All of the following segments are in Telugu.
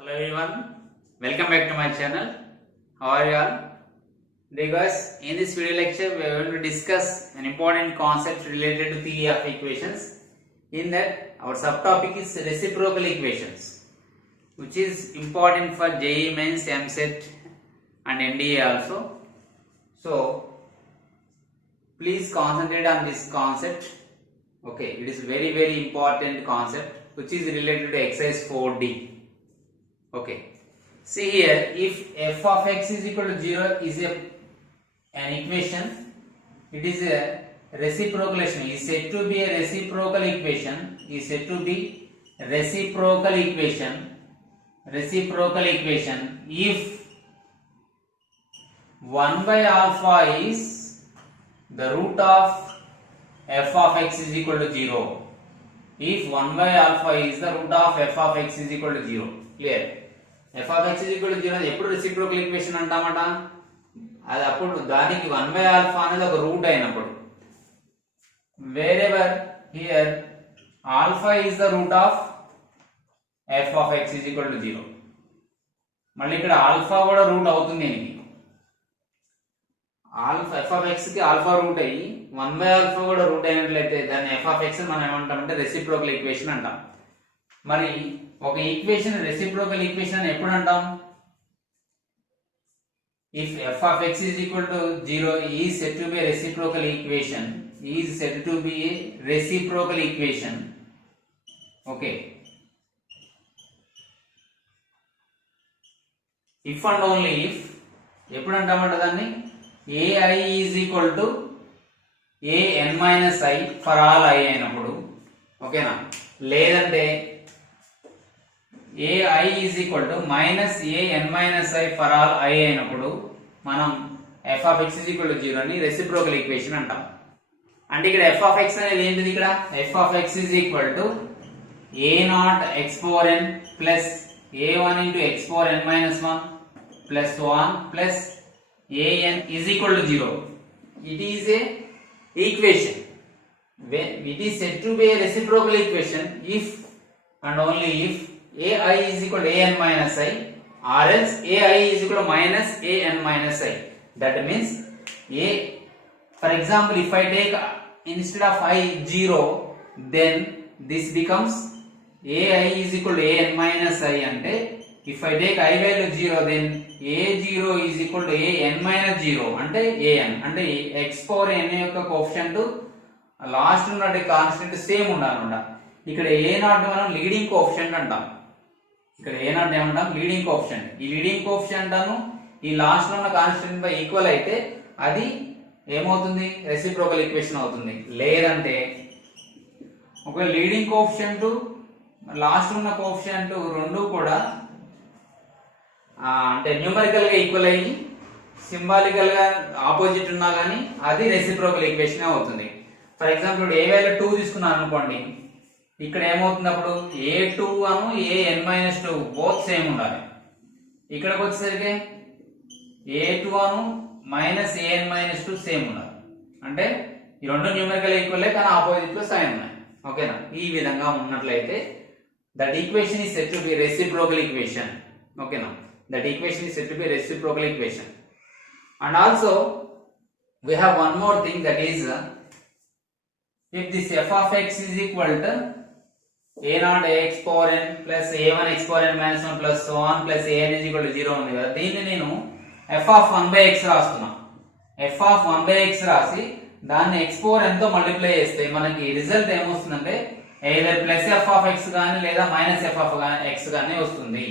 Hello everyone, welcome back to my channel. How are you all? Dear guys, in this video lecture we are going to discuss an important concept related to theory of equations. In that our subtopic is reciprocal equations, which is important for JEE Mains, MCET and NDA also. So please concentrate on this concept. Okay, it is very important concept which is related to exercise 4D. Okay, see here, if f of x is equal to 0 is an equation, it is a reciprocal equation, is said to be a reciprocal equation, if 1 by alpha is the root of f of x is equal to 0. If 1 by alpha is the root of f of x is equal to 0. Clear? f of x is equal to 0 ఎప్పుడు రెసిప్రోకల్ ఈక్వేషన్ అంటామట, అది అప్పుడు దానికి 1 by alpha అనేది ఒక రూట్ అయినప్పుడు. Wherever here alpha is the root of f of x is equal to 0. మళ్ళీ ఇక్కడ ఆల్ఫా కూడా రూట్ అవుతుంది దీనికి. ఆల్ఫా f of x కి ఆల్ఫా రూట్ అయ్యి 1 by alpha కూడా రూట్ అయినట్లయితే దాన్ని f of x మనం ఏమంటామంటే రెసిప్రోకల్ ఈక్వేషన్ అంటాం. మరి ఒక ఈక్వేషన్ రెసిప్రోకల్ ఈక్వేషన్ అని ఎప్పుడు అంటాం? If f of x is equal to 0 is said to be a reciprocal equation, okay. If and only if ఎప్పుడు అంటామంట దాన్ని ai is equal to an minus I for all I అయినప్పుడు, ఓకేనా? లేదంటే ai is equal to minus an minus I for all I అయినప్పుడు మనం f of x is equal to 0 అని రెసిప్రోకల్ ఈక్వేషన్ అంటాం. అంటే ఇక్కడ f of x అనేది ఏంటిది? ఇక్కడ f of x is equal to a naught x power n plus a1 into x power n minus 1 plus 1 plus an is equal to 0. It is a equation. It is said to be a reciprocal equation if and only if ai is equal to an minus I or else ai is equal to minus an minus I. That means for example, if I take instead of I 0, then this becomes ai is equal to an minus I. అంటే if I take I value 0, then a0 is equal to an minus 0 అంటే an. అంటే x power n యొక్క కోఎఫిషియంట్ లాస్ట్ ఉన్న కాన్స్టెంట్ సేమ్ ఉండాలన్నమాట. ఇక్కడ a0 మనం లీడింగ్ కోఎఫిషియంట్ అంటాం. ఇక్కడ a0 ఏమంటాం? Leading coefficient. ఈ లీడింగ్ కోఎఫిషియంట్ అను ఈ లాస్ట్ లో ఉన్న కాన్స్టెంట్ బై ఈక్వల్ అయితే అది ఏమవుతుంది? రెసిప్రోకల్ ఈక్వేషన్ అవుతుంది. లేదంటే ఒకవేళ లీడింగ్ కోఎఫిషియంట్ లాస్ట్ ఉన్న కోఎఫిషియంట్ రెండు కూడా అంటే న్యూమరికల్ గా ఈక్వల్ అయ్యి సింబాలికల్ గా ఆపోజిట్ ఉన్నా గానీ అది రెసిప్రోకల్ ఈక్వేషన్ అవుతుంది. ఫర్ ఎగ్జాంపుల్ ఇప్పుడు ఏ వాల్యూ 2 తీసుకున్నాను అనుకోండి, ఇక్కడ ఏమవుతుంది? అప్పుడు a2 Anu an minus 2 both same ఉండాలి. ఇక్కడికి వచ్చేసరికి a2 Anu minus an minus 2 same ఉండాలి. అంటే ఈ రెండు న్యూమరికల్ ఈక్వల్ కానీ ఆపోజిట్ లో సైన్ ఉన్నాయి. ఓకేనా? ఈ విధంగా ఉన్నట్లయితే that equation is said to be reciprocal equation. ఓకేనా? That equation is said to be reciprocal equation. And also we have one more thing, that is if this f of x is equal to a0 x power n plus a1 x power n minus 1 plus so on plus an is equal to 0 ఉంది కదా, దీన్ని నేను f of 1 by x రాస్తున్నా. f of 1 by x రాసి దాన్ని x power n తో మల్టిప్లై చేస్తే మనకి రిజల్ట్ ఏమొస్తుందంటే either plus f of x గాని లేదా మైనస్ f of x గాని వస్తుంది.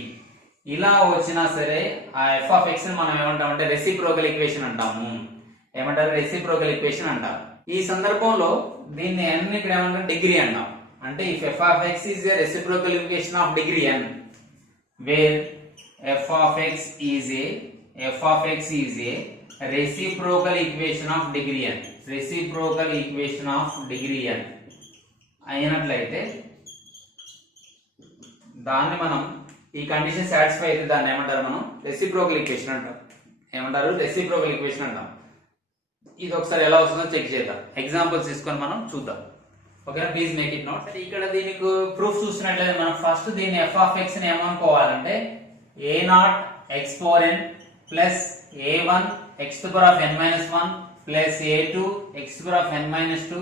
ఇలా వచ్చినా సరే ఆ f of x ని మనం ఏమంటామంటే రెసిప్రోకల్ ఈక్వేషన్ అంటాము. ఏమంటారు? రెసిప్రోకల్ ఈక్వేషన్ అంటారు. ఈ సందర్భంలో దీన్ని n ఇక్కడ ఏమంటారు? డిగ్రీ అంటాం. అంటే if f of x is a reciprocal equation of degree n, where f of x is a reciprocal equation of degree n, అయినట్లయితే దాన్ని మనం ఈ కండిషన్ సాటిస్ఫై అయితే దాన్ని ఏమంటారు? మనం రెసిప్రోకల్ ఈక్వేషన్ అంటాం. ఏమంటారు? రెసిప్రోకల్ ఈక్వేషన్ అంటాం. ఇది ఒకసారి ఎలా వస్తుందో చెక్ చేద్దాం. ఎగ్జాంపుల్స్ తీసుకొని మనం చూద్దాం. ఓకేనా, ప్లీజ్ మేక్ ఇట్ నోట్. ఇక్కడ దీనికి ప్రూఫ్ చూసినట్లయితే మనం ఫస్ట్ దీన్ని ఎఫ్ ఆఫ్ ఎక్స్ ని ఏమనుకోవాలంటే a naught x power n plus a1 x to the power of n minus 1 plus a2 x to the power of n minus 2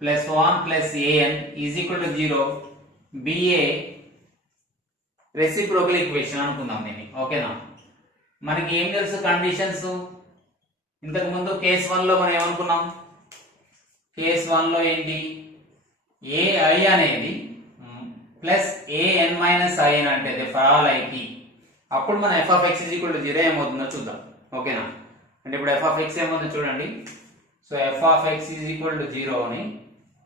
plus 1 plus an is equal to 0 be a reciprocal equation అనుకుందాం దీన్ని. ఓకేనా, మనకి ఏం తెలుసు కండిషన్స్, ఇంతకు ముందు కేస్ 1 లో మనం ఏమనుకున్నాం, కేస్ 1 లో ఏంటి ai అనేది ప్లస్ an మైనస్ i అని అంటే ఫర్ ఆల్ i కి, అప్పుడు మన f of x is equal to 0 ఏమవుతుందో చూద్దాం. ఓకేనా, అంటే ఇప్పుడు f of x ఏమవుతుందో చూడండి. So f of x is equal to 0 అని,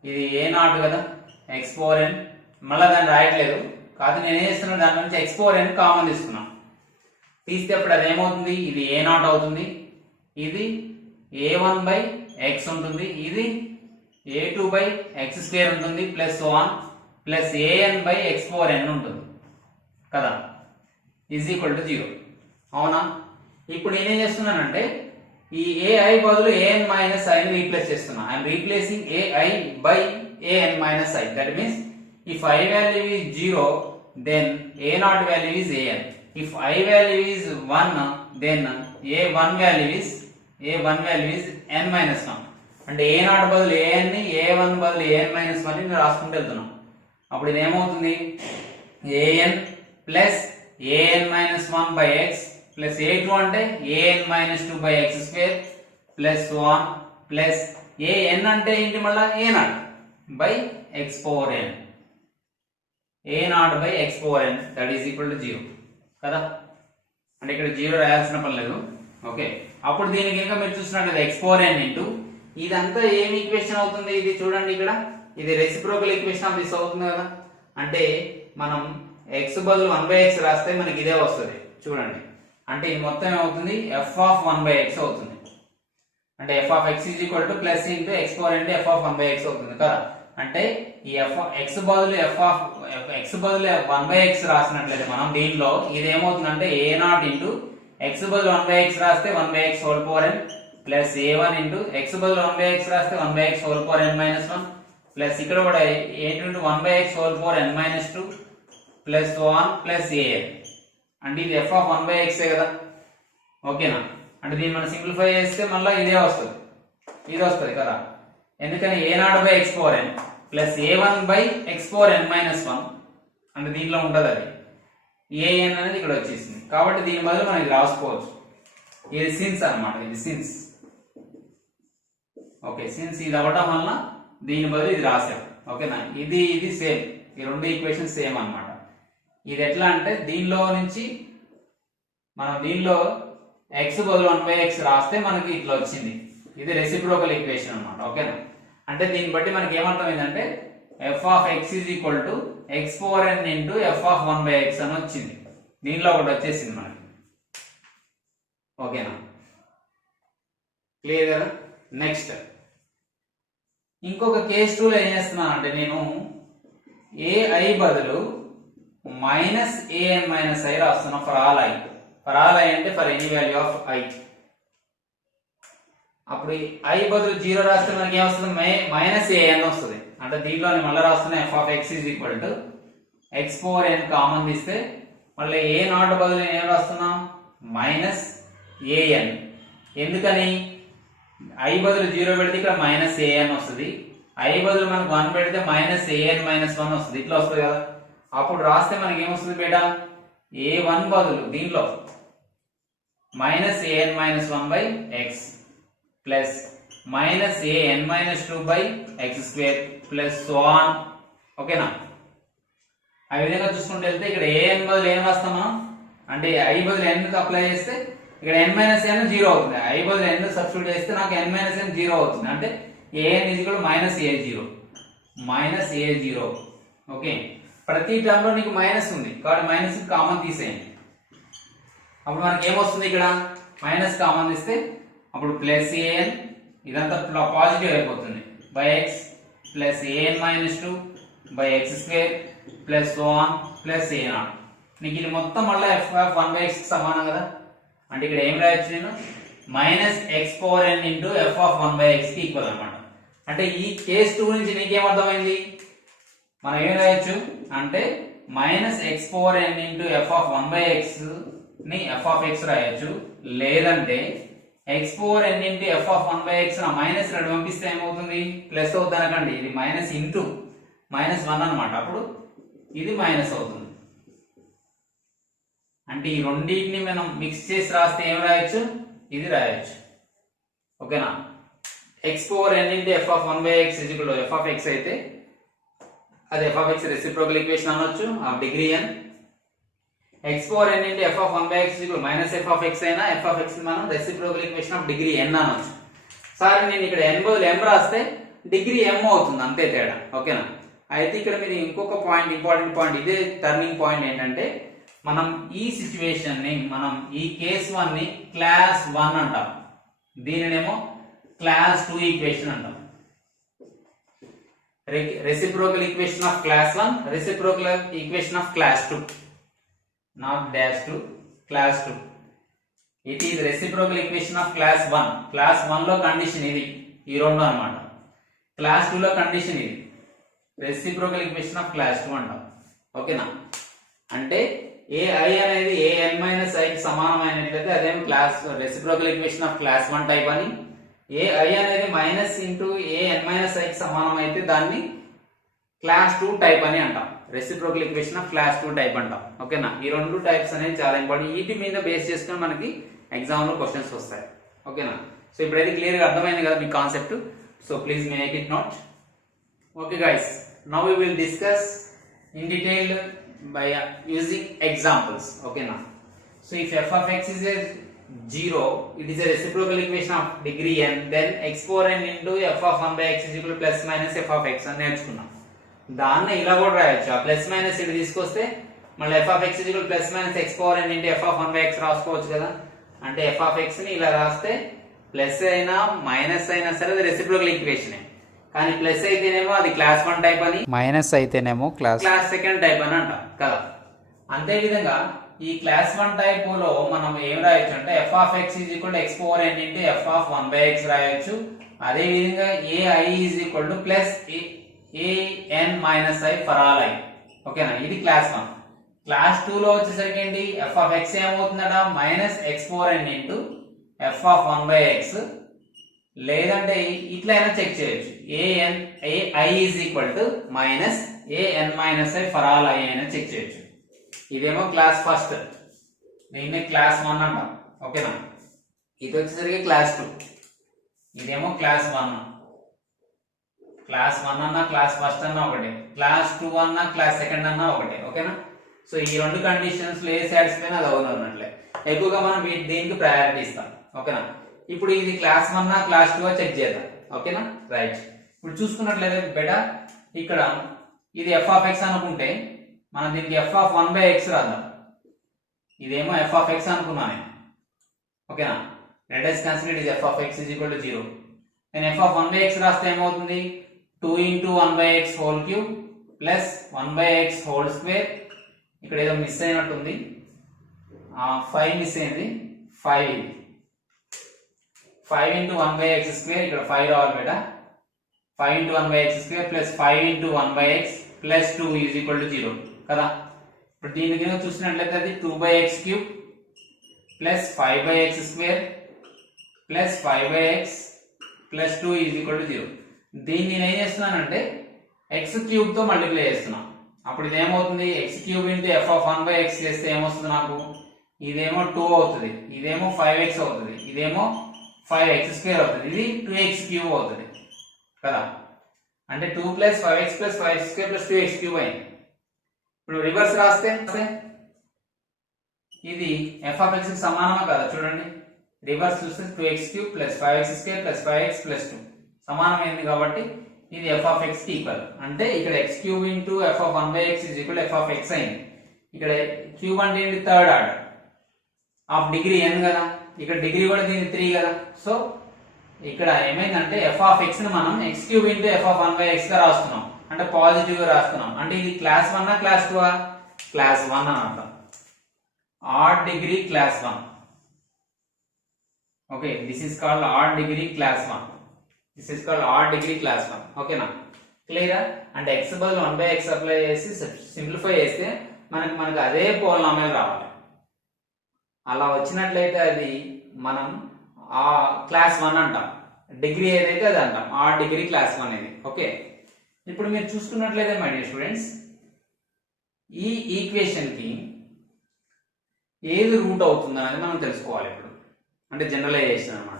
ఇది a నాట్ కదా x పవర్ n, మళ్ళీ దాన్ని రాయట్లేదు కాదు, నేనేం చేస్తున్నాను దాని నుంచి x పవర్ n కామన్ తీసుకున్నాం. తీస్తే అప్పుడు అది ఏమవుతుంది, ఇది a నాట్ అవుతుంది, ఇది a1 బై x ఉంటుంది, ఇది a2 బై x స్క్వేర్ ఉంటుంది plus 1 plus an by x power n ఉంటుంది కదా, ఈజ్ ఈక్వల్ టు 0. అవునా, ఇప్పుడు నేనేం చేస్తున్నానంటే ఈ ai బదులు an మైనస్ i ని రీప్లేస్ చేస్తున్నా. I'm replacing ai by an minus i. That means if i value is 0 then a not value is an. If i value is 1 then a1 value is n minus 1. అంటే a నాట్ బదులు an ని, a1 బదులు an మైనస్ 1 ని రాసుకుంటూ వెళ్తున్నాం. అప్పుడు ఇది ఏమవుతుంది, an plus an minus 1 by x plus a2 అంటే an minus 2 by x square plus 1 plus an అంటే ఏంటి మళ్ళా a not by x power n, a not by x power n that is equal to 0 కదా. అంటే ఇక్కడ 0 రాయాల్సిన పని లేదు. ఓకే, అప్పుడు దీనికి ఇంకా మీరు చూసినట్లయితే x power n ఇంటూ ఇదంతా ఏం ఈక్వేషన్ అవుతుంది, ఇది చూడండి ఇక్కడ, ఇది రెసిప్రోకల్ ఈక్వేషన్ ఆఫ్ దిస్ అవుతుంది కదా. అంటే మనం x బదులు 1 by x రాస్తే మనకి ఇదే వస్తుంది చూడండి. అంటే ఇది మొత్తం ఏమవుతుంది, f of 1 by x అవుతుంది. అంటే f of x is equal to plus into x power అంటే f of 1 by x అవుతుంది కదా. అంటే ఈ x బదులు 1 by x రాసినట్లయితే మనం దీనిలో ఇది ఏమవుతుందంటే a నాట్ ఇంటూ x బదులు 1 by x రాస్తే 1 by x whole power n plus a1 into x బదులు 1 by x రాస్తే 1 by x whole power n minus 1 plus ఇక్కడ కూడా a2 into 1 by x whole power n minus 2 plus 1 plus an. అంటే ఇది f of 1 by x కదా. ఓకేనా, అంటే దీన్ని మనం సింప్లిఫై చేస్తే మళ్ళీ ఇదే వస్తుంది, ఇది వస్తుంది కదా. ఎందుకని a not by x power n plus a1 by x power n minus 1, అంటే దీంట్లో ఉంటుంది అది an అనేది ఇక్కడ వచ్చేసింది. కాబట్టి దీని బదులు మనం ఇది రాసుకోవచ్చు, ఇది సిన్స్ అన్నమాట, ఇది సిన్స్. ఓకే, సిన్స్ ఇది అవ్వటం వలన దీని బదులు ఇది రాసాం. ఓకేనా, ఇది సేమ్, ఈ రెండు ఈక్వేషన్ సేమ్ అన్నమాట. ఇది ఎట్లా అంటే దీనిలో నుంచి మనం దీనిలో x బదులు 1 by x రాస్తే మనకి ఇట్లా వచ్చింది, ఇది రెసిప్రోకల్ ఈక్వేషన్ అన్నమాట. ఓకేనా, అంటే దీన్ని బట్టి మనకి ఏమర్థమైందంటే f of x is equal to x power n into f of 1 by x అని వచ్చింది, దీనిలో ఒకటి వచ్చేసింది మనకి. ఓకేనా, క్లియర్ కదా. నెక్స్ట్ ఇంకొక కేస్ 2 లో ఏం చేస్తున్నానంటే నేను ai బదులు మైనస్ an మైనస్ i రాస్తున్నా for all i. For all i అంటే for any value of i. అప్పుడు i బదులు 0 రాస్తే మనకి ఏమొస్తుంది, మైనస్ an వస్తుంది. అంటే దీంట్లో మళ్ళీ రాస్తున్నా f of x is equal to x power n common తీస్తే మళ్ళీ a నాట్ బదులు ఏం రాస్తున్నాం, మైనస్ an. ఎందుకని i బదులు 0 పెడితే ఇక్కడ మైనస్ an వస్తుంది, i బదులు మనకు 1 పెడితే మైనస్ an మైనస్ 1 వస్తుంది, ఇట్లా వస్తుంది కదా. అప్పుడు రాస్తే మనకి ఏమొస్తుంది బేటా, a1 బదులు దీంట్లో minus an minus 1 by X plus minus an minus 2 by X square plus 1. ఓకేనా, ఆ విధంగా చూసుకుంటూ వెళ్తే ఇక్కడ an బదులు ఏం రాస్తామా, అంటే i బదులు n అప్లై చేస్తే ఇక్కడ n మైనస్ n 0 అవుతుంది, i బదులు n సబ్స్టిట్యూట్ చేస్తే నాకు n మైనస్ n 0 అవుతుంది. అంటే an is equal to minus a0. Okay, ప్రతి టర్మ్ లో నీకు మైనస్ ఉంది కాబట్టి మైనస్ కామన్ తీసేయండి. అప్పుడు మనకి ఏమొస్తుంది, ఇక్కడ మైనస్ కామన్ తీస్తే అప్పుడు ప్లస్ an, ఇదంతా పాజిటివ్ అయిపోతుంది, by X plus an minus 2 by X square plus 1 plus a0. నీకు ఇది మొత్తం మళ్ళీ f of 1 by x సమానం కదా. అంటే ఇక్కడ ఏం రాయొచ్చు నేను, minus x power n into f of 1 by x కి ఈక్వల్ అనమాట. అంటే ఈ కేస్ 2 నుంచి నీకేం అర్థమైంది? మనం ఏం రాయొచ్చు అంటే minus x power n into f of 1/x ని ఎఫ్ ఆఫ్ ఎక్స్ రాయొచ్చు, లేదంటే x power n into f of 1/x minus 2 పంపిస్తే ఏమవుతుంది? ప్లస్ అవుతుంది అనకండి, ఇది మైనస్ ఇంటూ -1 అనమాట, అప్పుడు ఇది మైనస్ అవుతుంది. అంటే ఈ రెండింటిని మనం మిక్స్ చేసి రాస్తే ఏం రాయొచ్చు? ఇది రాయొచ్చు. ఓకేనా? X power n into f of 1/x f of x అయితే అది f of x reciprocal equation అనొచ్చు of degree n. X power n into f of 1/x minus f of x అయినా ఎఫ్ ఆఫ్ ఎక్స్ మనం reciprocal equation of degree n అనొచ్చు. సరే నేను ఇక్కడ n బదులు m రాస్తే డిగ్రీ m అవుతుంది, అంతే తేడా. ఓకేనా? అయితే ఇక్కడ మీరు ఇంకొక పాయింట్, ఇంపార్టెంట్ పాయింట్, ఇదే టర్నింగ్ పాయింట్ ఏంటంటే మనం ఈ సిచ్యువేషన్ ని, మనం ఈ కేస్ 1 ని క్లాస్ 1 అంటాం, దీనినేమో క్లాస్ 2 ఈక్వేషన్ అంటాం. Reciprocal equation of class 1, reciprocal equation of class 2, not dash 2, class 2. It is reciprocal equation of class 1. Class 1 లో కండిషన్ ఇది, ఈ రెండు అన్నమాట. క్లాస్ 2 లో కండిషన్ ఇది, reciprocal equation of class 2 అంటాం. ఓకేనా? అంటే ai అనేది an - i కి సమానమైనట్లయితే అదేమో class reciprocal equation of class 1 type అని, ai అనేది మైనస్ ఇంటూ an - i కి సమానం అయితే దాన్ని క్లాస్ 2 టైప్ అని అంటాం, reciprocal equation of class 2 type అంటాం. ఓకేనా? ఈ రెండు టైప్స్ అనేది చాలా ఇంపార్టెంట్, వీటి మీద బేస్ చేసుకుని మనకి ఎగ్జామ్ లో క్వశ్చన్స్ వస్తాయి. ఓకేనా? సో ఇప్పుడైతే క్లియర్ గా అర్థమైంది కదా మీ concept, so please make it note. Okay guys, now we will discuss in detail by using examples. Okay now, so if f of x is a 0, it is a reciprocal equation of degree n, then x power n into f of 1/x is equal to plus minus f of x అని నేర్చుకున్నాం. దాన్ని ఇలా కూడా రాయొచ్చు, ఆ ప్లస్ మైనస్ ఇది తీసుకొస్తే మళ్ళీ f of x is equal to plus minus x power n into f of 1/x రాసుకోవచ్చు కదా. అంటే f of x ని ఇలా రాస్తే ప్లస్ అయినా మైనస్ అయినా సరే అది రెసిప్రోకల్ ఈక్వేషన్, కానీ ప్లస్ అయితేనేమో అది క్లాస్ 1 టైప్ అని, మైనస్ అయితేనేమో క్లాస్ 2 టైప్ అని అంటాం కదా. అంతే విధంగా ఈ క్లాస్ 1 టైప్ లో మనం ఏం రాయొచ్చు అంటే f of x is equal to x power n into f of 1/x రాయొచ్చు. అదే విధంగా ai is equal to plus an minus i for all i. ఓకేనా? ఇది క్లాస్ 1. క్లాస్ 2 లో వచ్చేసరికి ఏంటి, f of x ఏమవుతుందట minus x power n into f of 1/x, లేదంటే ఇట్లైనా చెక్ చేయొచ్చు, ai is equal to minus an - i for all i అయినా చెక్ చేయొచ్చు. ఇదేమో క్లాస్ ఫస్ట్, దీన్ని క్లాస్ 1 అంటాం. ఓకేనా? ఇది వచ్చేసరికి క్లాస్ 2, ఇదేమో క్లాస్ 1. క్లాస్ 1 అన్నా క్లాస్ ఫస్ట్ అన్నా ఒకటే, క్లాస్ 2 అన్నా క్లాస్ సెకండ్ అన్నా ఒకటే. ఓకేనా? సో ఈ రెండు కండిషన్స్ లో ఏ సాటిస్ఫై అది అవుతున్నట్లే, ఎక్కువగా మనం దీనికి ప్రయారిటీ ఇస్తాం. ఓకేనా? ఇప్పుడు ఇది క్లాస్ 1 క్లాస్ 2 చెక్ చేద్దాం. ఓకేనా? రైట్. ఇప్పుడు చూసుకున్నట్లయితే బెటర్, ఇక్కడ ఇది f of x అనుకుంటే మనం దీనికి f of 1/x రాద్దాం. ఇదేమో f of x అనుకున్నాను. ఓకేనా? let us consider it is f of x is equal to 0. నేను f of 1/x రాస్తే ఏమవుతుంది, 2 into 1/x whole cube plus 1/x whole square. ఇక్కడ ఏదో మిస్ అయినట్టుంది, 5 మిస్ అయింది, 5 into 1/x square, ఇక్కడ 5 రావాలి బేటా. 5 into 1/x square plus 5 into 1/x plus 2 is equal to 0 కదా. ఇప్పుడు దీనికి చూసినట్లయితే అది 2/x cube plus 5/x square plus 5/x plus 2 is equal to 0. దీన్ని నేను ఏం చేస్తున్నానంటే x cube తో మల్టిప్లై చేస్తున్నా. అప్పుడు ఇది ఏమవుతుంది, x cube into f of 1/x చేస్తే ఏమొస్తుంది నాకు, ఇదేమో 2 అవుతుంది, ఇదేమో 5x అవుతుంది, ఇదేమో 5x square అవుతుంది, ఇది 2x cube అవుతుంది కదా. అంటే 2 plus 5x plus 5x square plus 2x cube అయింది. ఇప్పుడు రివర్స్ రాస్తే ఇది f of x కి సమానమా కదా, చూడండి రివర్స్ చూస్తే 2x cube plus 5x square plus 5x plus 2 సమానమైంది కాబట్టి ఇది f of x కి ఈక్వల్. అంటే ఇక్కడ x cube into f of 1/x is equal to f of x అయింది. ఇక్కడ క్యూబ్ అంటే ఏంటి, third order of degree n కదా, ఇక్కడ డిగ్రీ కూడా దీనికి 3 కదా. సో ఇక్కడ ఏమైందంటే f of x ని మనం x cube into f of 1/x గా రాస్తున్నాం, అంటే పాజిటివ్ గా రాస్తున్నాం. అంటే ఇది క్లాస్ 1 క్లాస్ 2 క్లాస్ 1 అని అంటాం, odd degree class 1. Okay, this is called odd degree class 1. This is called odd degree class 1. ఓకేనా, క్లియరా? అంటే x బదులు 1/x అప్లై చేసి సింప్లిఫై చేస్తే మనకు అదే పోలినామియల్ రావాలి. అలా వచ్చినట్లయితే అది మనం ఆ క్లాస్ 1 అంటాం. డిగ్రీ ఏదైతే అది అంటాం, ఆ డిగ్రీ క్లాస్ 1 ఇది. ఓకే, ఇప్పుడు మీరు చూసుకున్నట్లయితే మై డియర్ స్టూడెంట్స్, ఈ ఈక్వేషన్ కి ఏది రూట్ అవుతుంది అనేది మనం తెలుసుకోవాలి ఇప్పుడు. అంటే జనరలైజేషన్ అన్నమాట.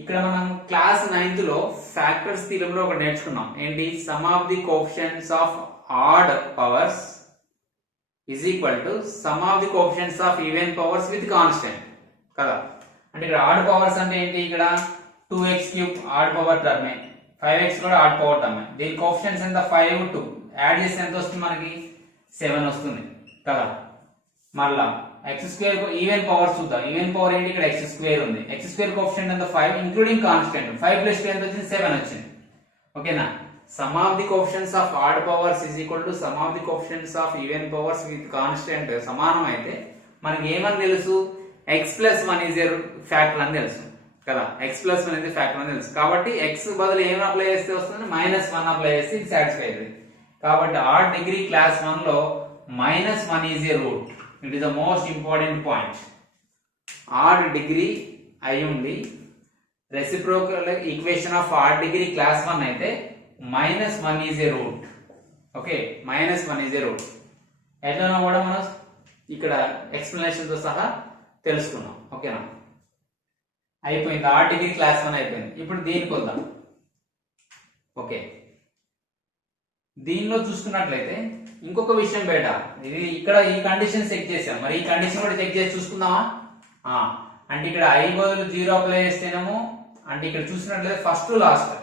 ఇక్కడ మనం క్లాస్ 9th లో ఫ్యాక్టర్స్ థీరం లో ఒకటి నేర్చుకున్నాం. ఏంటి? Some of the coefficients of odd powers is equal to some of the coefficients of even powers with constant కదా. అంటే ఇక్కడ ఆడ్ పవర్స్ అంటే ఏంటి? ఇక్కడ 2x³ ఆడ్ పవర్ టర్మే, 5x కూడా ఆడ్ పవర్ టర్మే. దీని కోఎఫిషియెంట్స్ ఎంత? 5, 2. యాడ్ చేస్తే ఎంత వస్తుంది మనకి? 7 వస్తుంది కదా. మళ్ళా x² ఈవెన్ పవర్ చూద్దాం. ఈవెన్ పవర్ ఏంటి? ఇక్కడ x² ఉంది. x² కోఎఫిషియెంట్ ఎంత? 5 ఇంక్లూడింగ్ కాన్స్టెంట్. 5 + 2 ఎంత వచ్చింది? 7 వచ్చింది. ఓకేనా? Some of the coefficients of odd powers is equal to some of the coefficients of even powers with constant సమానం అయితే మనకి ఏమని తెలుసు? x+1 ఈజ్ ఏ ఫ్యాక్టర్ అని తెలుసు కదా. x+1 అనేది ఫ్యాక్టర్ అని తెలుసు. కాబట్టి x బదులు ఏం అప్లై చేస్తే వస్తుంది? -1 అప్లై చేస్తే ఇది సాటిస్ఫై అవుతుంది. కాబట్టి ఆడ్ డిగ్రీ క్లాస్ 1 లో -1 is a root. It is the most important point. Odd degree అయి ఉండి reciprocal equation of odd degree class 1 అయితే -1 is a root. Okay, -1 is a root. ఎట్లనో కూడా మనం ఇక్కడ ఎక్స్ప్లెనేషన్ తో సహా తెలుసుకున్నాం. ఓకేనా, అయిపోయింది. ఆడ్ డిగ్రీ క్లాస్ 1 అయిపోయింది. ఇప్పుడు దీనికి వద్దాం. ఓకే, దీనిలో చూసుకున్నట్లయితే ఇంకొక విషయం బయట, ఇది ఇక్కడ ఈ కండిషన్ చెక్ చేసాం. మరి ఈ కండిషన్ కూడా చెక్ చేసి చూసుకుందామా? అంటే ఇక్కడ i బదులు 0 అప్లై చేస్తేనేమో, అంటే ఇక్కడ చూసినట్లయితే first last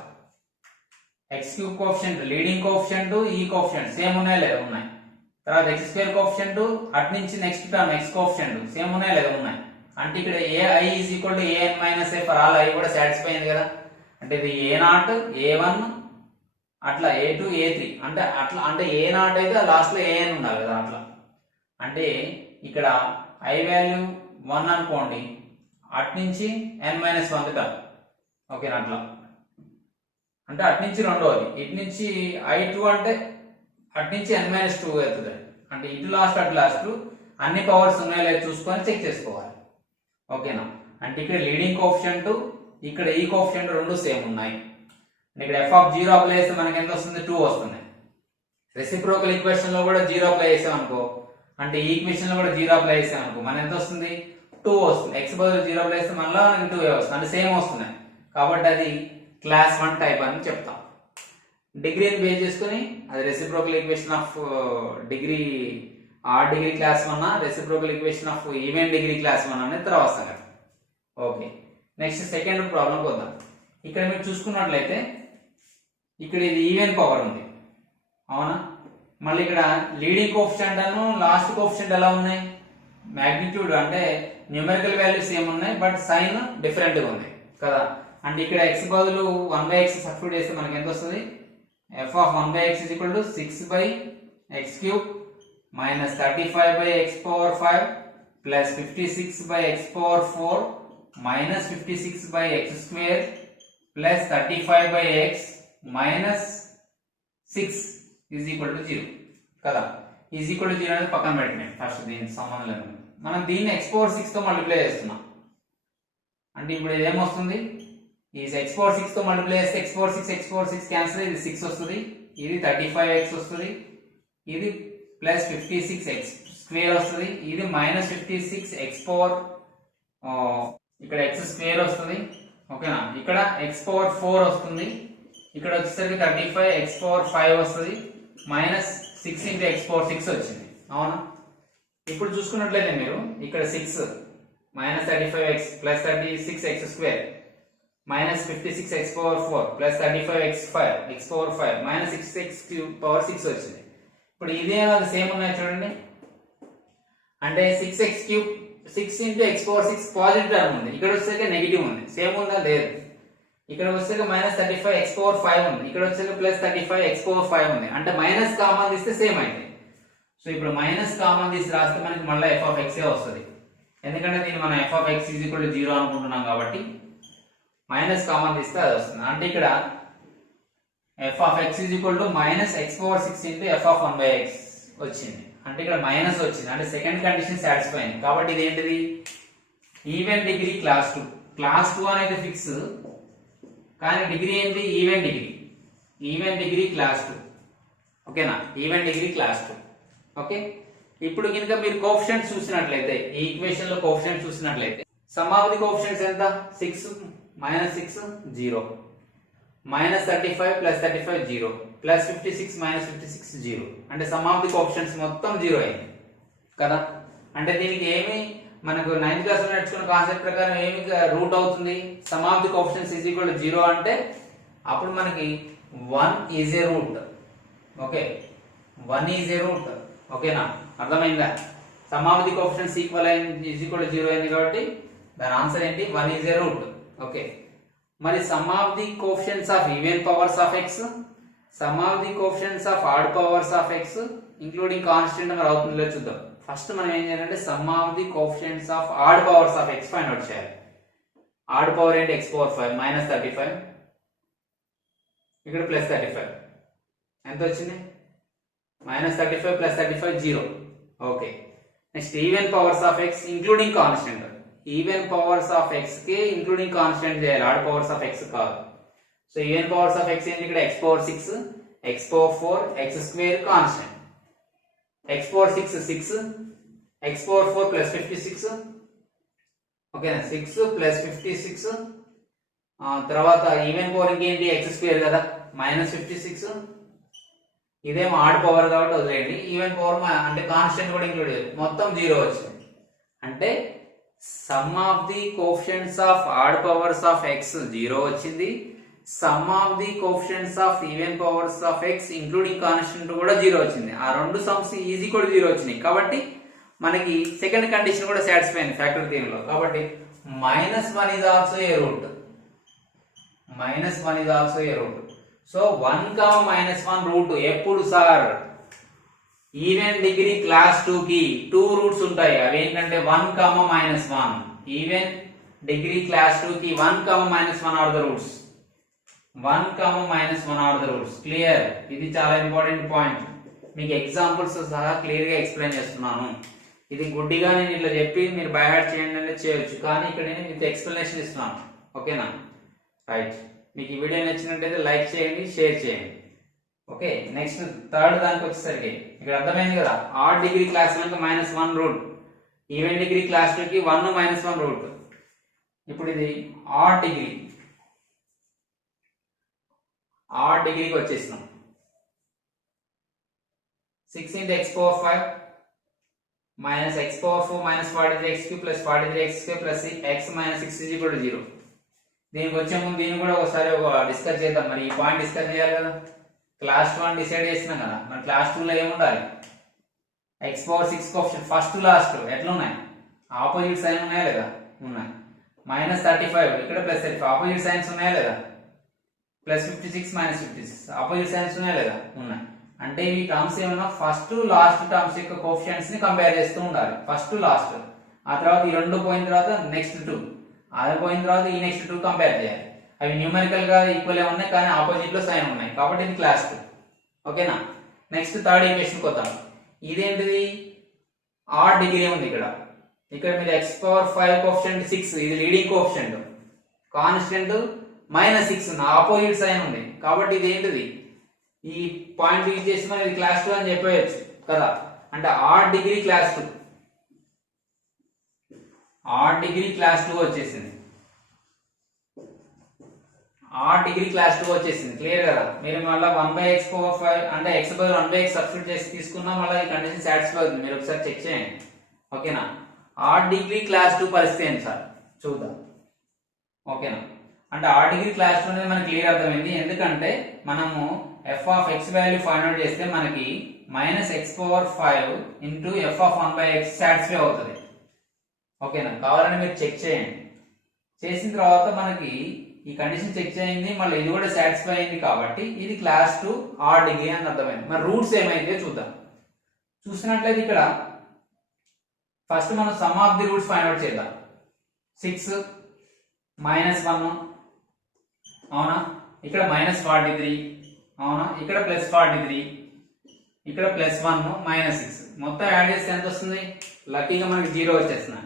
x³ coefficient, leading coefficient, ఈ కోఎఫిషియంట్ సేమ్ ఉన్నాయా లేదా? ఉన్నాయి. తర్వాత x² కోఎఫిషియంట్, అటు నుంచి next term x coefficient same ఉన్నాయా లేదా? ఉన్నాయి. అంటే ఇక్కడ ai is equal to an - a for all i కూడా సాటిస్ఫై అయింది కదా. అంటే ఇది a0, a1 అట్లా a2, a3 అంటే అట్లా, అంటే a0 అయితే లాస్ట్ లో an ఉండాలి కదా అట్లా. అంటే ఇక్కడ i వాల్యూ 1 అనుకోండి, అటు నుంచి n-1 టర్మ్. ఓకేనా, అట్లా అంటే అటు నుంచి రెండోది, ఇటు నుంచి i2 అంటే అటు నుంచి n-2 అవుతుంది. అంటే ఇటు లాస్ట్ అటు లాస్ట్ అన్ని పవర్స్ ఉన్నాయో లేదో చూసుకొని చెక్ చేసుకోవాలి. ఓకేనా, అంటే ఇక్కడ లీడింగ్ కోఎఫిషియంట్, ఇక్కడ ఈ కోఎఫిషియంట్ రెండు సేమ్ ఉన్నాయి. ఇక్కడ f(0) అప్లై చేస్తే మనకి ఎంత వస్తుంది? 2 వస్తుంది. రెసిప్రోకల్ ఈక్వేషన్ లో కూడా 0 అప్లై చేసాం అనుకో, అంటే ఈ ఈక్వేషన్ లో కూడా 0 అప్లై చేసాం అనుకో, మన ఎంత వస్తుంది? 2 వస్తుంది. x బదులు 0 అప్లై చేస్తే మళ్ళీ మనకి 2 వస్తుంది. అంటే సేమ్ వస్తున్నాయి. కాబట్టి అది క్లాస్ 1 టైప్ అని చెప్తాం. డిగ్రీని బేస్ చేసుకుని అది reciprocal equation of degree odd degree class 1, reciprocal equation of even degree class 1 అనేది తర్వాత వస్తాయి. ఓకే, నెక్స్ట్ సెకండ్ ప్రాబ్లం వద్దాం. ఇక్కడ మీరు చూసుకున్నట్లయితే ఇక్కడ ఇది ఈవెన్ పవర్ ఉంది, అవునా? మళ్ళీ ఇక్కడ లీడింగ్ కోఎఫిషియంట్ అను లాస్ట్ కోఎఫిషియంట్ ఎలా ఉన్నాయి? మ్యాగ్నిట్యూడ్ అంటే న్యూమరికల్ వాల్యూస్ సేమ్ ఉన్నాయి, బట్ సైన్ డిఫరెంట్ గా ఉంది కదా. అంటే ఇక్కడ x బదులు 1/x సబ్స్టిట్యూట్ చేస్తే మనకి ఎంత వస్తుంది? f(1/x) = 6/x³ minus 35/x⁴ plus 56/x⁴ minus 56/x² plus 35/x minus 6 is equal to 0 కదా. ఈజ్ ఈక్వల్ టు 0 అనేది పక్కన పెట్టినాం. ఫస్ట్ దీనికి సంబంధం లేదు. మనం దీన్ని x⁴ తో మల్టిప్లై చేస్తున్నాం. అంటే ఇప్పుడు ఇది ఏమొస్తుంది? ఈ x⁴ తో మల్టిప్లై చేస్తే x⁴ క్యాన్సిల్, ఇది 6 వస్తుంది, ఇది 35x వస్తుంది, ఇది ప్లస్ 56x² వస్తుంది, ఇది మైనస్ 56x⁴ ఇక్కడ x² వస్తుంది. ఓకేనా, ఇక్కడ x⁴ వస్తుంది, ఇక్కడ వచ్చేసరికి 35x⁴ వస్తుంది, మైనస్ 6 × x⁴ వచ్చింది, అవునా? ఇప్పుడు చూసుకున్నట్లయితే మీరు ఇక్కడ 6 minus 35x plus 36x² minus 56x⁴ plus 35x⁴ minus 6x³ వచ్చింది. ఇప్పుడు ఇదే అది సేమ్ ఉన్నాయి చూడండి. అంటే 6x³ 6 × x⁴ పాజిటివ్ టర్మ్ ఉంది, ఇక్కడ వచ్చేసరికి నెగిటివ్ ఉంది. సేమ్ ఉందా? లేదు. ఇక్కడ వచ్చేసరికి మైనస్ 35x⁴ ఉంది, ఇక్కడ వచ్చేసరికి ప్లస్ 35x⁴ ఉంది. అంటే మైనస్ కామన్ తీస్తే సేమ్ అయితే. సో ఇప్పుడు మైనస్ కామన్ తీసి రాస్తే మనకి మళ్ళీ f(x) వస్తుంది. ఎందుకంటే దీన్ని మనం f(x) = 0 అనుకుంటున్నాం కాబట్టి మైనస్ కామన్ తీస్తే అది వస్తుంది. అంటే ఇక్కడ F of X is equal to minus x power 6 into f of 1/x వచ్చింది. అంటే ఇక్కడ మైనస్ వచ్చింది, అంటే సెకండ్ కండిషన్ సాటిస్ఫై అయింది. కాబట్టి ఇది ఏంటిది, ఈవెన్ డిగ్రీ క్లాస్ 2. క్లాస్ 2 అనేది ఫిక్స్, కానీ డిగ్రీ ఏంటి, even degree. Even degree class 2. ఓకేనా, ఈవెన్ డిగ్రీ క్లాస్ 2. ఓకే, ఇప్పుడు కనుక మీరు కోఎఫిషియంట్స్ చూసినట్లయితే, ఈ ఈక్వేషన్ లో కోఎఫిషియంట్స్ చూసినట్లయితే సమ్ ఆఫ్ ది కోఎఫిషియంట్స్ ఎంత, 6 minus 6 0, minus 35 plus 35 0, plus 56 minus 56 0. అంటే సమ్ ఆఫ్ ది కోఎఫిషియంట్స్ మొత్తం 0 అయింది కదా. అంటే దీనికి ఏమి మనకు 9th క్లాస్ లో నేర్చుకున్న కాన్సెప్ట్ ప్రకారం ఏమి రూట్ అవుతుంది, sum of the coefficients is equal to 0 అంటే అప్పుడు మనకి 1 is a root. Okay, 1 is a root. ఓకేనా, అర్థమైందా? Sum of the coefficients equal is equal to 0 అయింది కాబట్టి దాని ఆన్సర్ ఏంటి, 1 ఈజ్ ఏ రూట్. ఓకే, మరి sum of the coefficients of even powers of x, sum of the coefficients of odd powers of x including constant మరి అవుతుందో చూద్దాం. ఫస్ట్ మనం ఏం చేయాలంటే some of the coefficients of odd powers of x find out చేయాలి. ఆడ్ పవర్ ఏంటి, x పవర్ 5 మైనస్ 35, ఇక్కడ ప్లస్ 35 ఎంత వచ్చింది, minus 35 plus 35 0. Okay, next even powers of x including constant. Even powers of x కి ఇంక్లూడింగ్ కాన్స్టెంట్ చేయాలి, ఆడ్ పవర్స్ ఆఫ్ x కాదు. So even powers of x ఏంటి, ఇక్కడ x power 6, x power 4, x square constant, x power 6 6, x power 4 plus 56. ఓకేనా, 6 ప్లస్ 56. తర్వాత ఈవెన్ పవర్ ఇంకేంటి, x స్క్వేర్ కదా, మైనస్ 56. ఇదేమో ఆడ్ పవర్ కాబట్టి వదిలేయండి. ఈవెన్ పవర్ అంటే కాన్స్టెంట్ కూడా ఇంక్లూడ్ చేయాలి, మొత్తం 0 వచ్చింది. అంటే some of the coefficients of odd powers of x 0 వచ్చింది, some of the coefficients of even powers of x including constant కూడా 0 వచ్చింది. ఆ రెండు సమ్స్ ఈజీ కూడా 0 వచ్చినాయి. కాబట్టి మనకి సెకండ్ కండిషన్ కూడా సాటిస్ఫై అయింది ఫ్యాక్టర్ థియరీలో. కాబట్టి -1 is also a root. -1 is also a root. So 1, -1 root ఎప్పుడు సార్, ఈవెన్ డిగ్రీ క్లాస్ 2 కి 2 రూట్స్ ఉంటాయి. అవి ఏంటంటే 1, -1. ఈవెన్ డిగ్రీ క్లాస్ 2 కి 1, -1 are the roots. 1, -1 are the roots. Clear, ఇది చాలా ఇంపార్టెంట్ పాయింట్. మీకు ఎగ్జాంపుల్స్ సహా క్లియర్ గా ఎక్స్ప్లెయిన్ చేస్తున్నాను. ఇది గుడ్డిగా నేను ఇట్లా చెప్పి మీరు బై హార్ట్ చేయండి అంటే చేయొచ్చు, కానీ ఇక్కడ నేను మీకు ఎక్స్ప్లెనేషన్ ఇస్తున్నాను. ఓకేనా, రైట్. మీకు ఈ వీడియో నచ్చినట్లయితే లైక్ చేయండి, షేర్ చేయండి. ఓకే, నెక్స్ట్ థర్డ్ దానికి వచ్చేసరికి ఇక్కడ అర్థమైంది కదా, odd degree class -1 root, even degree class 2 కి 1, -1 రూట్. ఇప్పుడు ఇది ఆడ్ డిగ్రీకి వచ్చేసినాం. 6 into x power 5 minus x power 4 minus 43x3 plus 43x2 plus x minus 6 is equal to 0. దీనికి వచ్చే ముందు దీన్ని కూడా ఒకసారి డిస్కస్ చేద్దాం. మరి ఈ పాయింట్ డిస్కస్ చేయాలి కదా, క్లాస్ 1 డిసైడ్ చేసినాం కదా, మరి క్లాస్ 2 లో ఏముండాలి, x power 6 coefficient first last ఎట్లా ఉన్నాయి, ఆపోజిట్ సైన్ ఉన్నాయా లేదా, ఉన్నాయి. -35 ఇక్కడ ప్లస్ 35 ఆపోజిట్ సైన్స్ ఉన్నాయా లేదా, ప్లస్ 56 మైనస్ 56 ఆపోజిట్ సైన్స్ ఉన్నాయా లేదా, ఉన్నాయి. అంటే ఈ టర్మ్స్ ఏమన్నా ఫస్ట్ లాస్ట్ టర్మ్స్ యొక్క కోఎఫిషియంట్స్ ని కంపేర్ చేస్తూ ఉండాలి. ఫస్ట్ లాస్ట్, ఆ తర్వాత ఈ రెండు పోయిన తర్వాత నెక్స్ట్ 2, అది పోయిన తర్వాత ఈ నెక్స్ట్ 2 కంపేర్ చేయాలి. అవి న్యూమరికల్ గా ఈక్వల్ ఉన్నాయి, కానీ ఆపోజిట్ లో సైన్ ఉన్నాయి, కాబట్టి ఇది క్లాస్ 2. ఓకేనా, నెక్స్ట్ థర్డ్ ఈక్వేషన్ కొద్దాం. ఇదేంటిది, ఆడ్ డిగ్రీ ఉంది ఇక్కడ. ఇక్కడ మీరు x పవర్ 5 కోఎఫిషియంట్ 6, ఇది లీడింగ్ కోఎఫిషియంట్, కాన్స్టెంట్ -6 ఉంది, ఆపోజిట్ సైన్ ఉంది. కాబట్టి ఇది ఏంటిది, ఈ పాయింట్ యూజ్ చేసి మనం ఇది క్లాస్ 2 అని చెప్పవచ్చు కదా. అంటే odd degree class 2, odd degree class 2 వచ్చేసింది. ఆడ్ డిగ్రీ క్లాస్ 2 వచ్చేసింది. క్లియర్ కదా. మీరు మళ్ళీ 1/x పవర్ 5 అంటే x బదులు 1/x సబ్స్టిట్యూట్ చేసి తీసుకున్నా మళ్ళీ ఈ కండిషన్ సాటిస్ఫై అవుతుంది. మీరు ఒకసారి చెక్ చేయండి. ఓకేనా, ఆడ్ డిగ్రీ క్లాస్ 2 పరిస్థితి ఏంటి సార్ చూద్దాం. ఓకేనా, అంటే ఆడ్ డిగ్రీ క్లాస్ 2 అనేది మనకి క్లియర్ అర్థమైంది. ఎందుకంటే మనము f of x value find out చేస్తే మనకి -x power 5 into f of 1/x satisfy అవుతుంది. ఓకేనా, కావాలని మీరు చెక్ చేయండి. చేసిన తర్వాత మనకి ఈ కండిషన్ చెక్ చేయండి, మళ్ళీ ఇది కూడా సాటిస్ఫై అయింది, కాబట్టి ఇది క్లాస్ 2 ఆడ్ డిగ్రీ అని అర్థమైంది. మరి రూట్స్ ఏమైతే చూద్దాం. చూసినట్లయితే ఇక్కడ ఫస్ట్ మనం some of the roots find out చేద్దాం. 6 -1 అవునా, ఇక్కడ -43 అవునా, ఇక్కడ +43, ఇక్కడ +1 -6, మొత్తం యాడ్ చేస్తే ఎంత వస్తుంది? లక్కీగా మనకి 0 వచ్చేస్తుంది.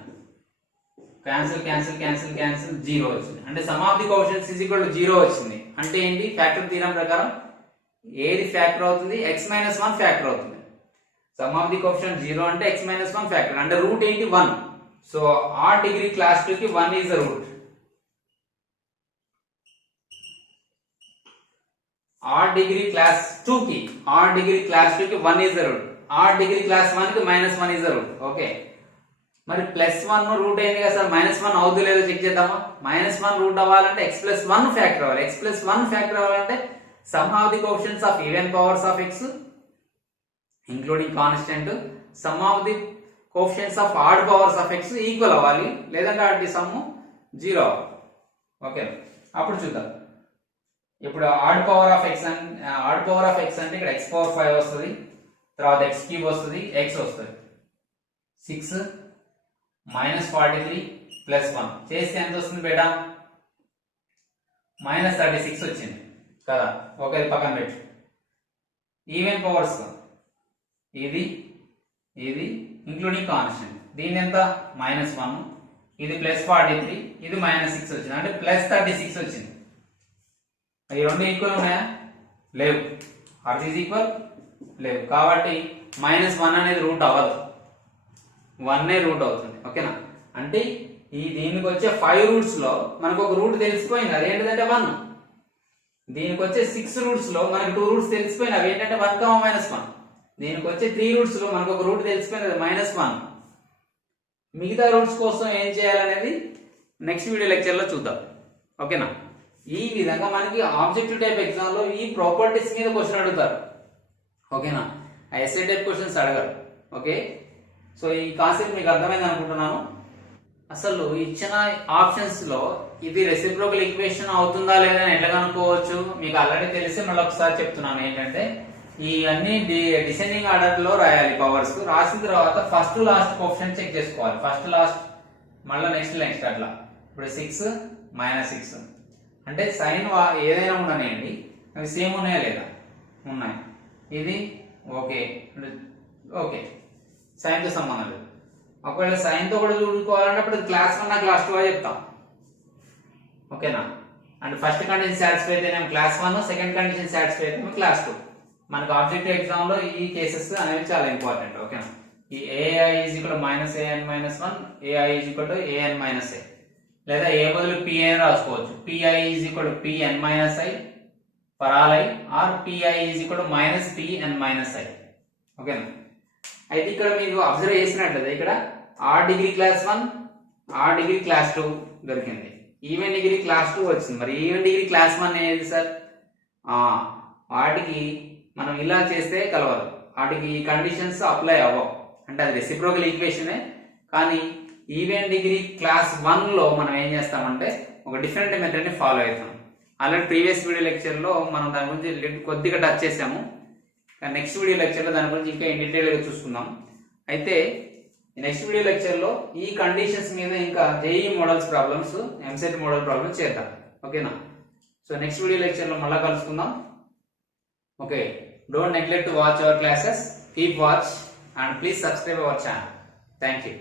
క్యాన్సిల్ క్యాన్సిల్ క్యాన్సిల్ క్యాన్సిల్ 0 వచ్చింది. అంటే some of the coefficients is equal to 0 వచ్చింది. అంటే ఏంటి? ఫ్యాక్టర్ థీరం ప్రకారం ఏది ఫ్యాక్టర్ అవుతుంది? x-1 ఫ్యాక్టర్ అవుతుంది. సమ్ ఆఫ్ ది కోఎఫిషియెంట్ 0 అంటే x-1 ఫ్యాక్టర్, అంటే రూట్ ఏంటి? 1. సో ఆడ్ డిగ్రీ క్లాస్ 2 కి 1 is the root. Odd degree class 2 కి 1 is the root. Odd degree class 1 కి -1 ఈజ్ ద రూట్. ఓకే, మరి +1 రూట్ అయింది కదా సార్, -1 అవుతుందో లేదో చెక్ చేద్దామా? -1 రూట్ అవ్వాలంటే x+1 ఫ్యాక్టర్ అవ్వాలి. x+1 ఫ్యాక్టర్ అవ్వాలంటే some of the coefficients of even powers of x including constant, some of the coefficients of odd powers of x equal అవ్వాలి, లేదంటే వాటి సమ్ 0 అవ్వాలి. ఓకే, అప్పుడు చూద్దాం. ఇప్పుడు ఆడ్ పవర్ ఆఫ్ x అంటే ఇక్కడ x⁵ వస్తుంది, తర్వాత x³ వస్తుంది, x వస్తుంది. 6 -43 +1 చేస్తే ఎంత వస్తుంది బేటా? -36 వచ్చింది కదా. ఓకే, పక్కన పెట్టు. ఈవెన్ పవర్స్ ఇది ఇంక్లూడింగ్ కాన్స్టెంట్, దీని ఎంత? -1, ఇది +43, ఇది -6 వచ్చింది, అంటే +36 వచ్చింది. ఈ రెండు ఈక్వల్ ఉన్నాయా? లేవు. ఆర్ ఈజ్ ఈక్వల్ లేవు, కాబట్టి -1 అనేది రూట్ అవ్వదు, 1 రూట్ అవుతుంది. ఓకేనా? అంటే ఈ దీనికి వచ్చే 5 రూట్స్ లో మనకు ఒక రూట్ తెలిసిపోయింది, అదేంటిదంటే 1. దీనికి వచ్చే 6 రూట్స్ లో మనకు 2 రూట్స్ తెలిసిపోయింది, అవి ఏంటంటే 1, -1. దీనికి వచ్చే 3 రూట్స్ లో మనకు ఒక రూట్ తెలిసిపోయింది, అది -1. మిగతా రూట్స్ కోసం ఏం చేయాలనేది నెక్స్ట్ వీడియో లెక్చర్ లో చూద్దాం. ఓకేనా? ఈ విధంగా మనకి ఆబ్జెక్టివ్ టైప్ ఎగ్జామ్ లో ఈ ప్రాపర్టీస్ మీద క్వశ్చన్ అడుగుతారు. ఓకేనా? ఆ ఎస్ఏ టైప్ క్వశ్చన్స్ అడగరు. ఓకే, సో ఈ కాన్సెప్ట్ మీకు అర్థమైంది అనుకుంటున్నాను. అసలు ఇచ్చిన ఆప్షన్స్ లో ఇది రెసిప్రోకల్ ఈక్వేషన్ అవుతుందా లేదా అని ఎట్లా కనుక్కోవచ్చు మీకు ఆల్రెడీ తెలిసి మళ్ళీ ఒకసారి చెప్తున్నాను. ఏంటంటే ఈ అన్ని డిసెండింగ్ ఆర్డర్ లో రాయాలి పవర్స్. రాసిన తర్వాత ఫస్ట్ లాస్ట్ కోఎఫిషియెంట్ చెక్ చేసుకోవాలి. ఫస్ట్ లాస్ట్ మళ్ళీ నెక్స్ట్ అట్లా. ఇప్పుడు 6 -6 అంటే సైన్ ఏదైనా ఉండనియండి, అవి సేమ్ ఉన్నాయా లేదా? ఉన్నాయి. ఇది ఓకే ఓకే, సైన్తో సంబంధం లేదు. ఒకవేళ సైన్తో కూడా చూసుకోవాలంటే అప్పుడు క్లాస్ 1 క్లాస్ 2 చెప్తాం. ఓకేనా? అండ్ ఫస్ట్ కండిషన్ సాటిస్ఫై అయితేనేమో క్లాస్ 1, సెకండ్ కండిషన్ సాటిస్ఫై అయితేనేమో క్లాస్ 2. మనకు ఆబ్జెక్టివ్ ఎగ్జామ్ లో ఈ కేసెస్ అనేవి చాలా ఇంపార్టెంట్. ఓకేనా? ఈ AI is equal -an-1, AI is equal to an-a, లేదా ఏ బదులు Pi అని రాసుకోవచ్చు. Pi is equal to Pn-i for all i, or Pi is equal to -Pn-i. ఓకేనా? అయితే ఇక్కడ మీరు అబ్జర్వ్ చేసినట్లయితే ఇక్కడ odd degree class 1, odd degree class 2 దొరికింది, ఈవెన్ డిగ్రీ క్లాస్ 2 వచ్చింది. మరి ఈవెన్ డిగ్రీ క్లాస్ 1 ఏది సార్? వాటికి మనం ఇలా చేస్తే కలవదు, వాటికి ఈ కండిషన్స్ అప్లై అవ్వవు. అంటే అది రెసిప్రోకల్ ఈక్వేషనే, కానీ ఈవెన్ డిగ్రీ క్లాస్ 1 లో మనం ఏం చేస్తామంటే ఒక డిఫరెంట్ మెథడ్ ని ఫాలో అవుతాం. ఆల్రెడీ ప్రీవియస్ వీడియో లెక్చర్ లో మనం దాని గురించి కొద్దిగా టచ్ చేసాము. నెక్స్ట్ వీడియో లెక్చర్ లో దాని గురించి ఇంకా ఇన్ డీటెయిల్ గా చూసుకుందాం. అయితే నెక్స్ట్ వీడియో లెక్చర్ లో ఈ కండిషన్స్ మీద ఇంకా JEE models problems, EAMCET model problems చేద్దాం. ఓకేనా? సో నెక్స్ట్ వీడియో లెక్చర్ లో మళ్ళీ కలుసుకుందాం. Okay, don't neglect to watch our classes. Keep watch and please subscribe our channel. Thank you.